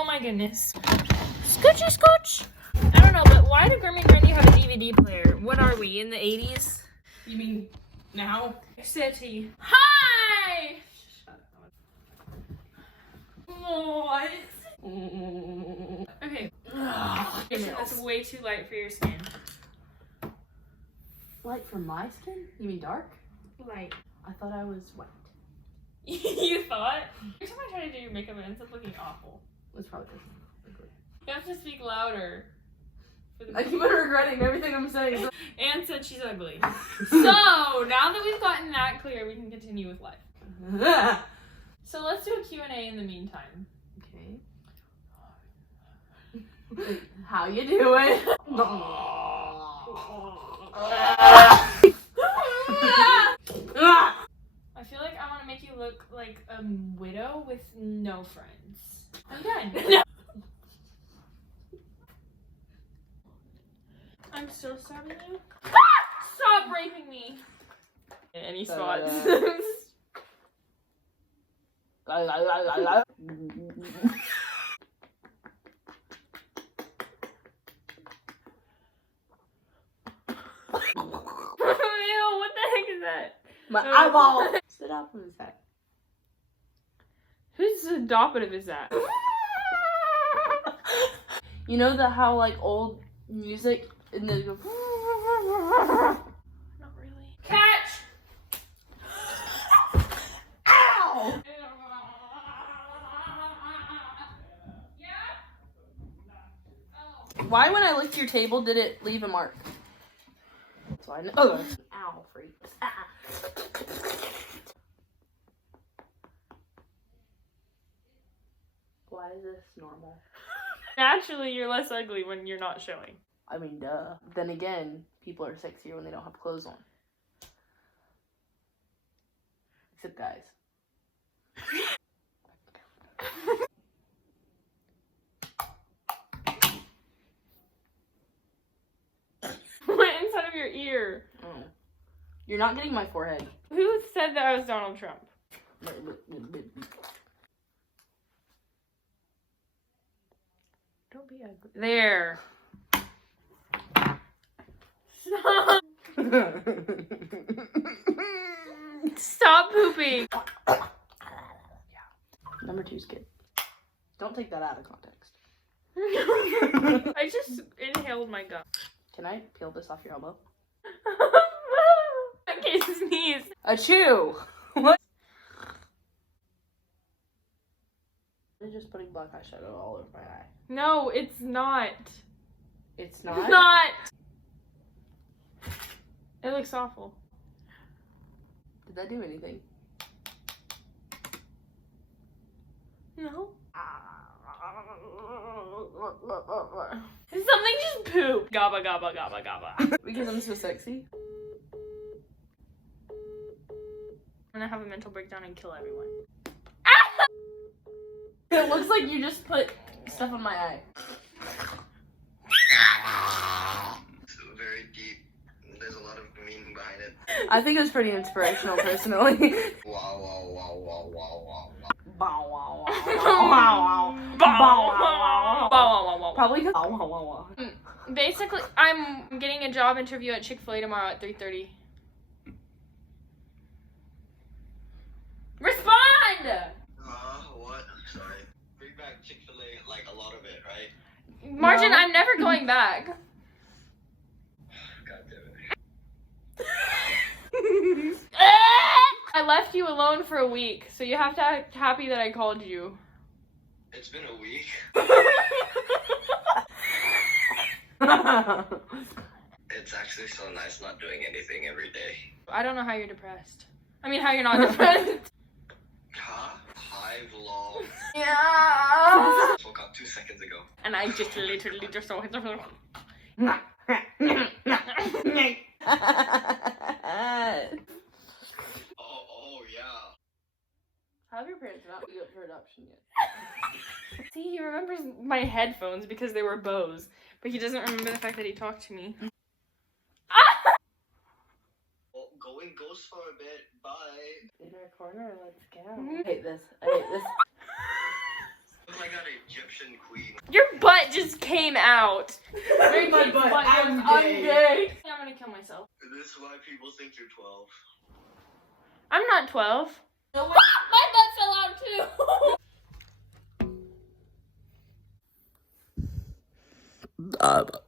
Oh my goodness. Scoochy scooch! I don't know, but why do Grimmy and Granny have a DVD player? What are we, in the 80s? You mean now? City. Hi! What? Okay. That's way too light for your skin. Light for my skin? You mean dark? Light. I thought I was white. You thought? Every time I try to do your makeup, it ends up looking awful. It's probably good. You have to speak louder. I keep on regretting everything I'm saying. Anne said she's ugly. So, now that we've gotten that clear, we can continue with life. So let's do a Q&A in the meantime. Okay. How you doing? I feel like I want to make you look like a widow with no friends. I'm done. I'm still stabbing you. Stop raping me. Any spots? Ew, what the heck is that? My eyeball. Sit up from his head. Whose adoptive is that? You know how like old music and then go. Not really. Catch! Ow! Why, when I licked your table, did it leave a mark? So I know. Oh, ow, freaks. Ah. Why is this normal? Naturally, you're less ugly when you're not showing. I mean, duh. Then again, people are sexier when they don't have clothes on. Except guys. Went inside of your ear. Oh. You're not getting my forehead. Who said that I was Donald Trump? Don't be ugly. There. Stop. Stop pooping. Number 2's good. Don't take that out of context. I just inhaled my gum. Can I peel this off your elbow? Okay, sneeze. Achoo! What? I'm just putting black eyeshadow all over my eye. No, it's not. It's not? It's not. It looks awful. Did that do anything? No. Something just pooped. Gabba, gabba, gabba, gabba. Because I'm so sexy? I'm gonna have a mental breakdown and kill everyone. It looks like you just put stuff on my eye. It's very deep. There's a lot of meaning behind it. I think it was pretty inspirational, personally. Wow, wow, wow, wow, wow, wow. Bow wow wow. Bow wow wow. Probably because bow wow wow. Basically, I'm getting a job interview at Chick-fil-A tomorrow at 3:30. Respond! What? Sorry. Bring back Chick-fil-A, like a lot of it, right? Margin, No. I'm never going back. God damn it. I left you alone for a week, so you have to act happy that I called you. It's been a week. It's actually so nice not doing anything every day. I don't know how you're depressed. I mean, how you're not depressed. Huh? Hi, vlog. Yeah. Woke up 2 seconds ago. And I just literally just saw it. Oh, yeah. How have your parents not be up for adoption yet? See, he remembers my headphones because they were Bose, but he doesn't remember the fact that he talked to me. Well, going ghost for a bit. Bye. In our corner, let's go. I hate this. I hate this. Look like I got an Egyptian queen. Your butt just came out. My Kate's butt, butt I'm goes, I'm gay." gay. I'm gonna kill myself. This is why people think you're 12. I'm not 12. No way. My butt fell out too.